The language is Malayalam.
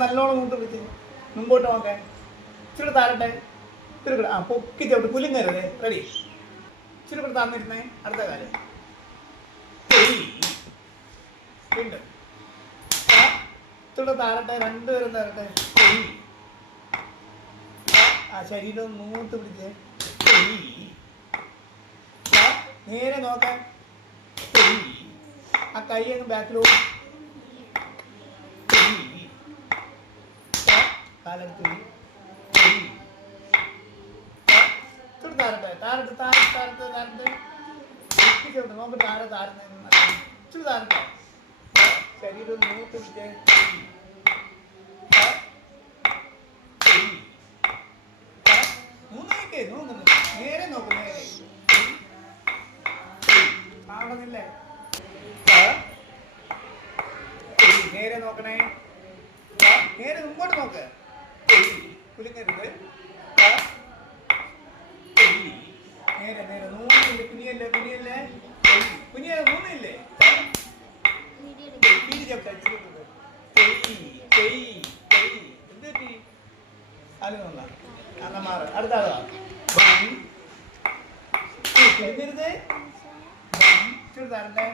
നല്ലോണം മുമ്പോട്ട് പിടിച്ച് മുമ്പോട്ട് നോക്കാൻ ഇച്ചിരി താരട്ടെ ഇച്ചിരി കൂടെ പൊക്കി ചവിട്ട് കുലുങ്ങരുത് റെഡി ഇച്ചിരി കൂടെ താന്നിരുന്നേ അടുത്ത കാലം വീണ്ടും ഇച്ചിരി താരട്ടെ രണ്ടുപേരും താരട്ടെ ആ ശരീരം നൂത്ത് പിടിച്ച് നേരെ നോക്കാൻ ആ കൈ അങ്ങ് ബാക്കിലോട്ട് കാലെടുത്ത് താരട്ടെ താരട്ട് താരട്ട് താരട്ട് താരട്ട് ചവിട്ട് നോക്ക് താര താരുന്ന ഇച്ചിരി താരട്ടെ ശരീരം നൂത്ത് പിടിച്ച് നോക്കുന്നു നേരെ നോക്കും നേരെ ആവണമെന്നില്ലേ നേരെ നോക്കണേ നേരെ മുമ്പോട്ട് നോക്ക് കുലുങ്ങരുത് നേരെ നേരെ നൂന്നില്ലേ കുനിയല്ലേ കുനിയല്ലേ കുനിയല്ലേ നൂന്നില്ലേ പീടി ചവിട്ട് എന്ത് അല്ല അന്ന മാറ് അടുത്താളാ കുലുങ്ങരുത് ചുടുതാരട്ടെ